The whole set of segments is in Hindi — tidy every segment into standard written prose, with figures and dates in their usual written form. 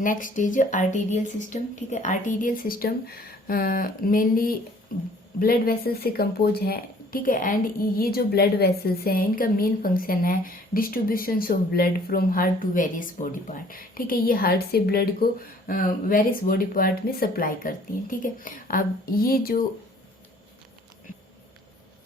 Next is arterial system. ठीक है, arterial system mainly blood vessels से कंपोज है। ठीक है, एंड ये जो ब्लड वेसल्स हैं इनका मेन फंक्शन है distribution of blood from heart to various body part. ठीक है, ये हार्ट से ब्लड को वेरियस बॉडी पार्ट में सप्लाई करती हैं। ठीक है, अब ये जो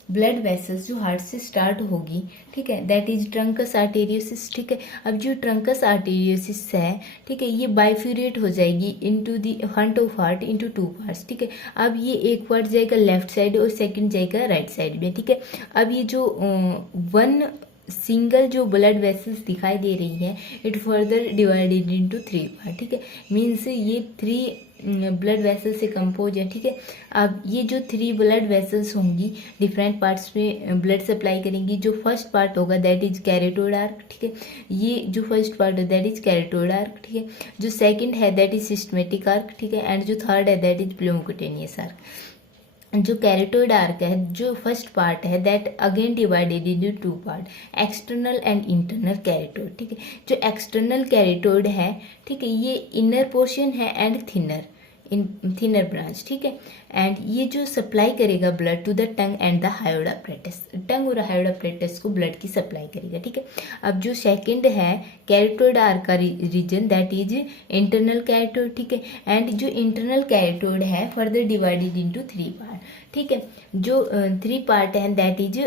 ब्लड वेसल्स जो हार्ट से स्टार्ट होगी, ठीक है, दैट इज ट्रंकस आर्टेरियोसिस। ठीक है, अब जो ट्रंकस आर्टेरियोसिस है, ठीक है, ये बाइफ्यूरेट हो जाएगी into the front of heart into two parts. ठीक है, अब ये एक पार्ट जाएगा लेफ्ट साइड और सेकंड जाएगा राइट साइड में। ठीक है, अब ये जो वन सिंगल जो ब्लड वेसल्स दिखाई दे रही है, it further divided into 3 part. ठीक है, मीन्स ये 3 ब्लड वेसल्स से कंपोज है। ठीक है, अब ये जो 3 ब्लड वेसल्स होंगी डिफरेंट पार्ट्स में ब्लड सप्लाई करेंगी। जो फर्स्ट पार्ट होगा दैट इज कैरोटिड आर्क। ठीक है, ये जो फर्स्ट पार्ट है दैट इज कैरोटिड आर्क। ठीक है, जो सेकंड है दैट इज सिस्टमेटिक आर्क। ठीक है, एंड जो थर्ड है दैट इज प्लूमकुटेनियस आर्क। जो कैरोटिड आर्क है, जो फर्स्ट पार्ट है that again divided into 2 part, external and internal carotid. ठीक है, जो एक्सटर्नल कैरोटिड है, ठीक है, ये इनर पोर्शन है एंड थिनर ब्रांच। ठीक है, एंड ये जो सप्लाई करेगा blood to the tongue and the hyoid apparatus, tongue और हायोइड apparatus को ब्लड की सप्लाई करेगा। ठीक है, अब जो सेकंड है कैरोटिड आर्क का region that is internal carotid. ठीक है, एंड जो इंटरनल कैरोटिड है फर्दर डिवाइडेड इनटू 3 पार्ट। ठीक है, जो 3 पार्ट है that is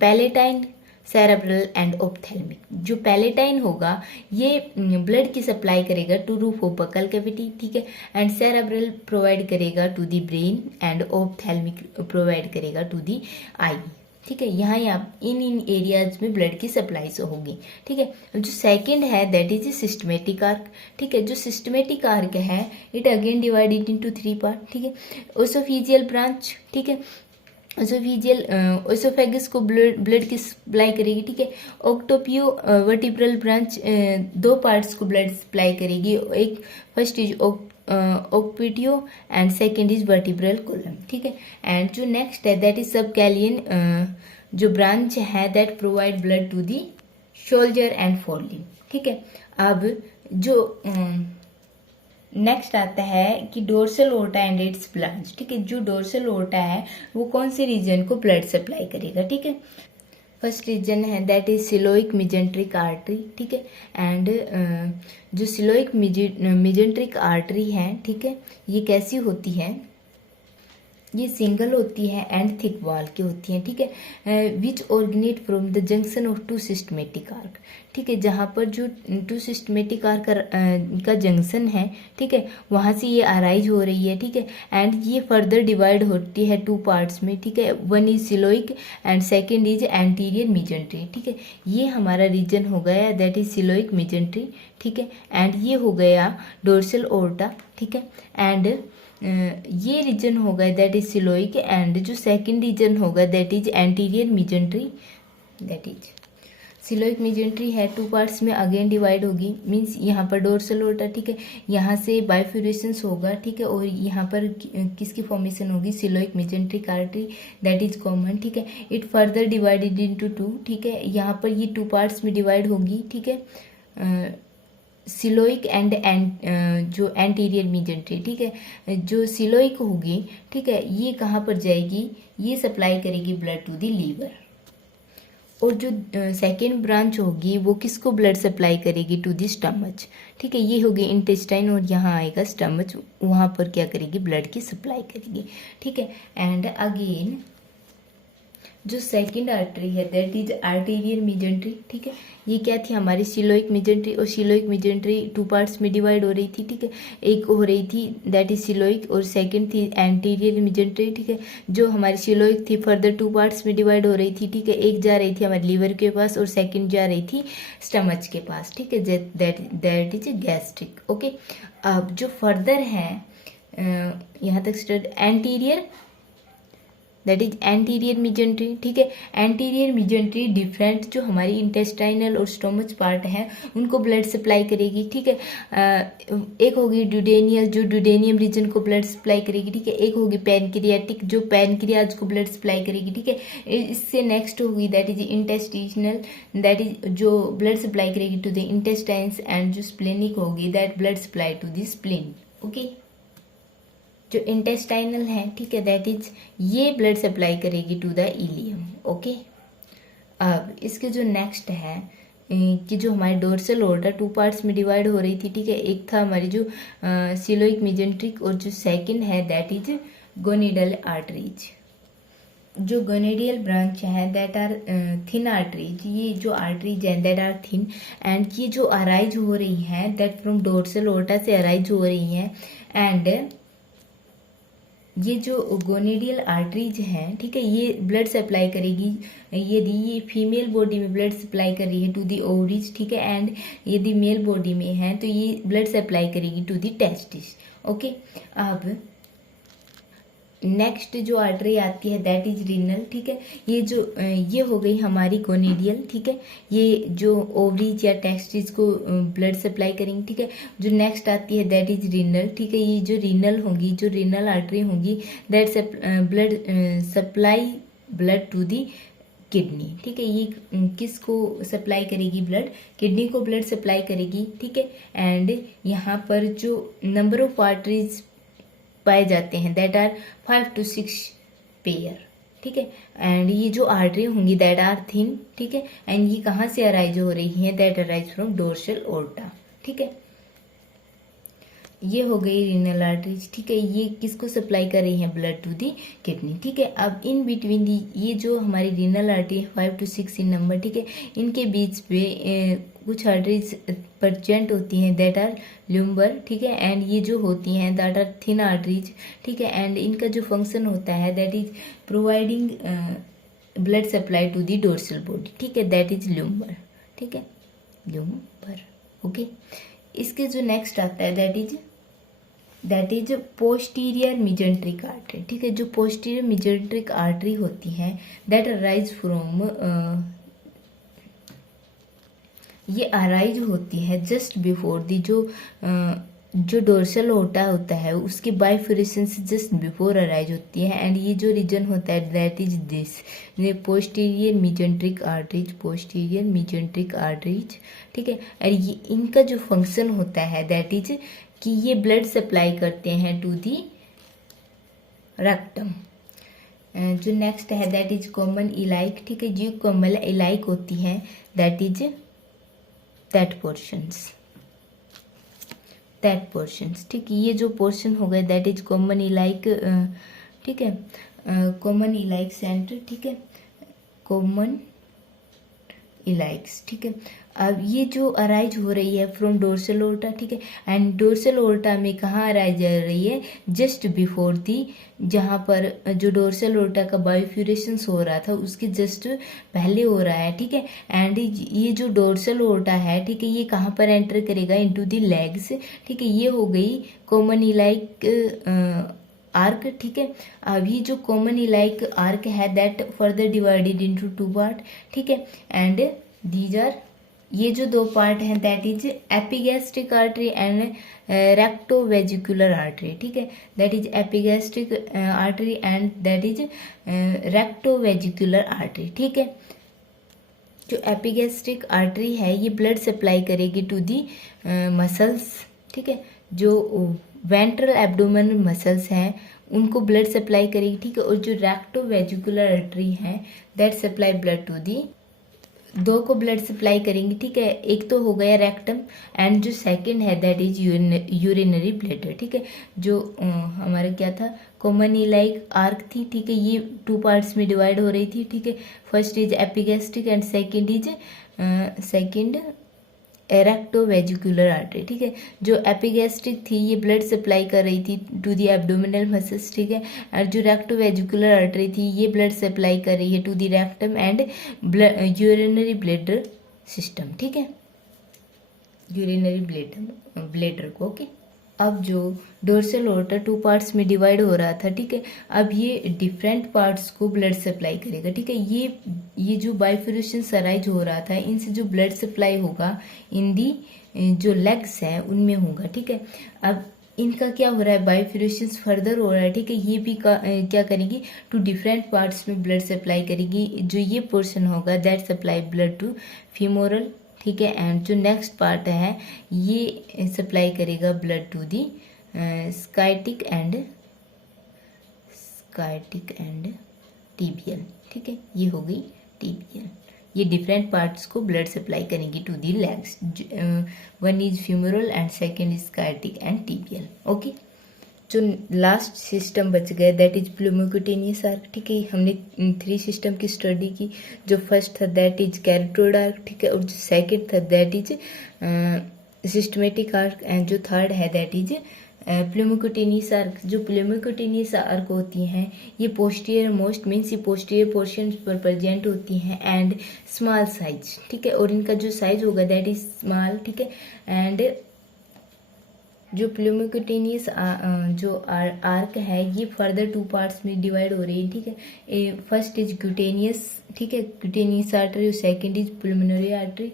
palatine, cerebral and ophthalmic. जो पैलेटाइन होगा ये ब्लड की सप्लाई करेगा to roof of buccal cavity. ठीक है, एंड सेरेब्रल प्रोवाइड करेगा to the brain and ophthalmic provide करेगा टू द आई। ठीक है, यहाँ इन एरियाज में ब्लड की सप्लाई से होगी। ठीक है, जो सेकंड है दैट इज सिस्टमेटिक आर्क। ठीक है, जो सिस्टमेटिक आर्क है it again divided into 3 part. ठीक है, ओसोफिजियल ब्रांच। ठीक है, ओसोफेगस को ब्लड की सप्लाई करेगी। ठीक है, ऑक्टोपियो वर्टिब्रल ब्रांच 2 पार्ट्स को ब्लड सप्लाई करेगी। एक first is occipito and second is vertebral column. ठीक है, एंड जो नेक्स्ट है दैट इज सबकैलियन जो ब्रांच है that provide blood to the shoulder and forelimb. ठीक है, अब जो नेक्स्ट आता है कि dorsal aorta and its branch. ठीक है, जो डोर्सल ओर्टा है वो कौन से रीजन को ब्लड सप्लाई करेगा। ठीक है, फर्स्ट रीजन है दैट इज सिलोइक मिजेंट्रिक आर्टरी। ठीक है, एंड जो सिलोइक मिजेंट्रिक आर्टरी है, ठीक है, ये कैसी होती है, ये सिंगल होती है एंड थिक वॉल की होती हैं। ठीक है, which originate from the junction of 2 systemic arch. ठीक है, जहाँ पर जो 2 सिस्टमेटिक आर्क का जंक्शन है, ठीक है, वहाँ से ये अराइज हो रही है। ठीक है, एंड ये फर्दर डिवाइड होती है 2 पार्ट्स में। ठीक है, one is coeliac and second is anterior mesentery. ठीक है, ये हमारा रीजन हो गया दैट इज सिलोइक मिजेंट्री। ठीक है, एंड ये हो गया डोर्सल ओर्टा। ठीक है, एंड ये रीजन होगा दैट इज सिलोइक, एंड जो सेकंड रीजन होगा that is anterior mesentery. That is coeliac mesentery है 2 पार्ट्स में अगेन डिवाइड होगी, मीन्स यहाँ पर डोर्सल ओर्टा। ठीक है, यहाँ से बाइफ्यूरेशंस होगा। ठीक है, और यहाँ पर किसकी फॉर्मेशन होगी, coeliac mesenteric artery that is common. ठीक है, इट फर्दर डिवाइडेड इनटू 2। ठीक है, यहाँ पर ये 2 पार्ट्स में डिवाइड होगी। ठीक है, सिलोइक एंड जो एंटीरियर मिजेंट्री। ठीक है, जो सिलोइक होगी, ठीक है, ये कहाँ पर जाएगी, ये सप्लाई करेगी ब्लड टू द लीवर। और जो सेकेंड ब्रांच होगी वो किसको ब्लड सप्लाई करेगी, टू द स्टमच। ठीक है, ये होगी इंटेस्टाइन और यहाँ आएगा स्टमच, वहाँ पर क्या करेगी, ब्लड की सप्लाई करेगी। ठीक है, एंड अगेन जो सेकंड आर्टरी है दैट इज आर्टेरियल मिजेंट्री। ठीक है, ये क्या थी हमारी सिलोइक मिजेंट्री, और सिलोइक मिजेंट्री 2 पार्ट्स में डिवाइड हो रही थी। ठीक है, एक हो रही थी दैट इज सिलोइक और सेकंड थी एंटीरियर मिजेंट्री। ठीक है, जो हमारी सिलोइक थी फर्दर 2 पार्ट्स में डिवाइड हो रही थी। ठीक है, एक जा रही थी हमारे लीवर के पास और सेकंड जा रही थी स्टमच के पास। ठीक है, दैट इज गैस्ट्रिक। ओके, अब जो फर्दर है यहाँ तक start anterior that is anterior mesentery. ठीक है, एंटीरियर मीजेंट्री डिफरेंट जो हमारी इंटेस्टाइनल और स्टोमच पार्ट है उनको ब्लड सप्लाई करेगी। ठीक है, एक होगी ड्यूडेनियल जो ड्यूडेनियम रीजन को ब्लड सप्लाई करेगी। ठीक है, एक होगी पैनक्रियाटिक जो पैनक्रियाज को ब्लड सप्लाई करेगी। ठीक है, इससे नेक्स्ट होगी that is intestinal that is जो ब्लड सप्लाई करेगी टू द इंटेस्टाइन्स, एंड जो स्प्लेनिक होगी that blood supply to the spleen. Okay, जो इंटेस्टाइनल है, ठीक है, दैट इज ये ब्लड सप्लाई करेगी टू द इलियम। ओके, अब इसके जो नेक्स्ट है कि जो हमारी डोर्सल ओर्टा टू पार्ट्स में डिवाइड हो रही थी। ठीक है, एक था हमारी जो सिलोइक मीजेंट्रिक और जो सेकंड है दैट इज गोनिडल आर्टरीज। जो गोनेडियल ब्रांच है दैट आर थिन आर्टरीज, ये जो आर्टरीज है दैट आर थिन, एंड ये जो अराइज हो रही है दैट फ्रॉम डोर्सल ओर्टा से अराइज हो रही है। एंड ये जो गोनेडियल आर्टरीज हैं, ठीक है, ये ब्लड सप्लाई करेगी यदि ये फीमेल बॉडी में ब्लड सप्लाई कर रही है टू दी ओवरीज। ठीक है, एंड यदि मेल बॉडी में है तो ये ब्लड सप्लाई करेगी टू दी टेस्टिस। ओके, अब नेक्स्ट जो आर्टरी आती है दैट इज रीनल। ठीक है, ये हो गई हमारी गोनेडियल। ठीक है, ये जो ओवरीज या टेस्टिस को ब्लड सप्लाई करेंगे। ठीक है, जो नेक्स्ट आती है दैट इज रीनल। ठीक है, ये जो रीनल होगी, जो रीनल आर्टरी होगी that blood supply blood to the kidney. ठीक है, ये किसको सप्लाई करेगी? ब्लड, किडनी को ब्लड सप्लाई करेगी। ठीक है, एंड यहाँ पर जो नंबर ऑफ आर्टरीज पाए जाते हैं दैट आर 5 to 6 पेयर। ठीक है, एंड ये जो आर्टरी होंगी दैट आर थिन। ठीक है, एंड ये कहाँ से अराइज हो रही है? That arise from dorsal aorta. ठीक है, ये हो गई रीनल आर्टरीज। ठीक है, ये किसको सप्लाई कर रही है? Blood to the kidney. ठीक है, अब इन बिटवीन दी ये जो हमारी renal artery 5 to 6 in number. ठीक है, इनके बीच पे कुछ आर्टरीज प्रेजेंट होती हैं दैट आर ल्यूम्बर। ठीक है, एंड ये जो होती हैं दैट आर थिन आर्टरीज। ठीक है, एंड इनका जो फंक्शन होता है that is providing blood supply to the dorsal body. ठीक है, दैट इज ल्यूम्बर। ठीक है, ल्यूम्बर। ओके, इसके जो नेक्स्ट आता है दैट इज पोस्टीरियर मीजेंट्रिक आर्टरी। ठीक है, जो पोस्टीरियर मीजेंट्रिक आर्टरी होती है दैट अराइज फ्रॉम ये अराइज होती है जस्ट बिफोर दी जो डोर्सल ओर्टा होता है उसके बाइफोरेशन से जस्ट बिफोर अराइज होती है। एंड ये जो रीजन होता है that is this posterior मीजेंट्रिक arteries, posterior मीजेंट्रिक arteries. ठीक है, और ये इनका जो फंक्शन होता है दैट इज कि ये ब्लड सप्लाई करते हैं टू दी रेक्टम। जो नेक्स्ट है दैट इज कॉमन इलाइक। ठीक है, जो कॉमन इलाइक होती है दैट इज दैट पोर्शंस। ठीक है, ये जो पोर्शन हो गए दैट इज कॉमन इलाइक। ठीक है, कॉमन इलाइक सेंटर। ठीक है, कॉमन इलाइक्स। ठीक है, अब ये जो अराइज हो रही है फ्रॉम डोर्सल ओर्टा। ठीक है, एंड डोर्सल ओर्टा में कहाँ अराइज हो रही है? जस्ट बिफोर दी, जहाँ पर जो डोर्सल ओर्टा का बाइफ्यूरेशन हो रहा था उसके जस्ट पहले हो रहा है। ठीक है, एंड ये जो डोर्सल ओर्टा है, ठीक है, ये कहाँ पर एंटर करेगा? Into the legs. ठीक है, ये हो गई कॉमन इलाइक आर्क। ठीक है, अभी जो कॉमन इलाइक आर्क है that further divided into 2 part. ठीक है, एंड दीज आर ये जो 2 पार्ट हैं that is epigastric artery and rectovesicular artery. ठीक है, that is epigastric artery and that is rectovesicular artery. ठीक है, जो एपिगैस्ट्रिक आर्टरी है ये ब्लड सप्लाई करेगी टू दी मसल्स। ठीक है, जो वेंट्रल एब्डोमिनल मसल्स हैं उनको ब्लड सप्लाई करेगी। ठीक है, और जो रेक्टोवेजिकुलर आर्टरी है that supply blood to the 2 को ब्लड सप्लाई करेंगी। ठीक है, एक तो हो गया रेक्टम एंड जो सेकंड है दैट इज यूरिनरी ब्लैडर। ठीक है, जो हमारा क्या था? कॉमन इलाइक आर्क थी। ठीक है, ये 2 पार्ट्स में डिवाइड हो रही थी। ठीक है, first is epigastric and second rectovesicular artery. ठीक है, जो एपिगैस्ट्रिक थी ये ब्लड सप्लाई कर रही थी टू दी एब्डोमिनल मसल्स। ठीक है, और जो रेक्टोवेजिकुलर आर्टरी थी ये ब्लड सप्लाई कर रही है to the rectum and urinary bladder system. ठीक है, यूरिनरी ब्लैडर को। ओके, अब जो डोर्सल ओर्टा 2 पार्ट्स में डिवाइड हो रहा था, ठीक है, अब ये डिफरेंट पार्ट्स को ब्लड सप्लाई करेगा, ठीक है। ये जो बाइफर्केशन अराइज हो रहा था, इनसे जो ब्लड सप्लाई होगा इन दी जो लेग्स है उनमें होगा, ठीक है। अब इनका क्या हो रहा है, बाइफर्केशन फर्दर हो रहा है, ठीक है। ये भी क्या करेगी, टू डिफरेंट पार्ट्स में ब्लड सप्लाई करेगी। जो ये पोर्शन होगा that supply blood to femoral, ठीक है, एंड जो नेक्स्ट पार्ट है ये सप्लाई करेगा blood to the sciatic and tibial, ठीक है। ये हो गई टीबियल। ये डिफरेंट पार्ट्स को ब्लड सप्लाई करेंगी to the legs. One is femoral and second is sciatic and tibial. Okay, जो लास्ट सिस्टम बच गया दैट इज प्लूमोक्यूटेनियस आर्क, ठीक है। हमने 3 सिस्टम की स्टडी की। जो फर्स्ट था दैट इज कैरोटिड आर्क, ठीक है, और जो सेकेंड था that is systematic arc, and जो थर्ड है दैट इज प्लूमोक्यूटेनियस आर्क। जो प्लूमोक्यूटेनियस आर्क होती हैं ये पोस्टीरियर मोस्ट मीन्स ये पोस्टीरियर पोर्शन पर प्रेजेंट होती हैं एंड स्मॉल साइज, ठीक है, और इनका जो साइज होगा दैट इज स्मॉल, ठीक है। एंड जो प्लूमोक्यूटेनियस जो आर्क है ये फर्दर 2 पार्ट्स में डिवाइड हो रही है, ठीक है। फर्स्ट इज क्यूटेनियस, ठीक है, क्यूटेनियस आर्टरी, और सेकेंड इज प्लूमिनरी आर्टरी।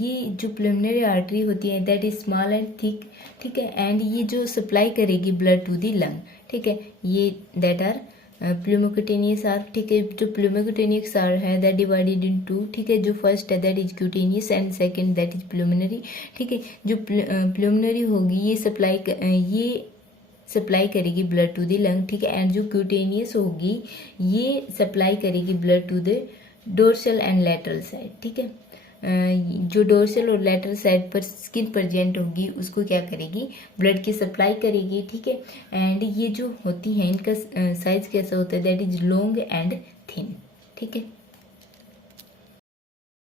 ये जो प्लूमिनरी आर्टरी होती है that is small and thick, ठीक है, एंड ये जो सप्लाई करेगी ब्लड टू दी लंग, ठीक है। ये दैट आर प्लूमोक्यूटेनियस आर्क, ठीक है। जो प्लूमोक्यूटेनियस आर्क है दैट डिवाइडेड इन 2, ठीक है। जो फर्स्ट है that is cutaneous and second that is pulmonary, ठीक है। जो प्लूमिनरी होगी ये सप्लाई करेगी ब्लड टू द लंग, ठीक है, एंड जो क्यूटेनियस होगी ये सप्लाई करेगी blood to the dorsal and lateral side, ठीक है। जो डोर्सल और लैटरल साइड पर स्किन प्रेजेंट होगी उसको क्या करेगी, ब्लड की सप्लाई करेगी, ठीक है। एंड ये जो होती है इनका साइज कैसा होता है that is long and thin, ठीक है।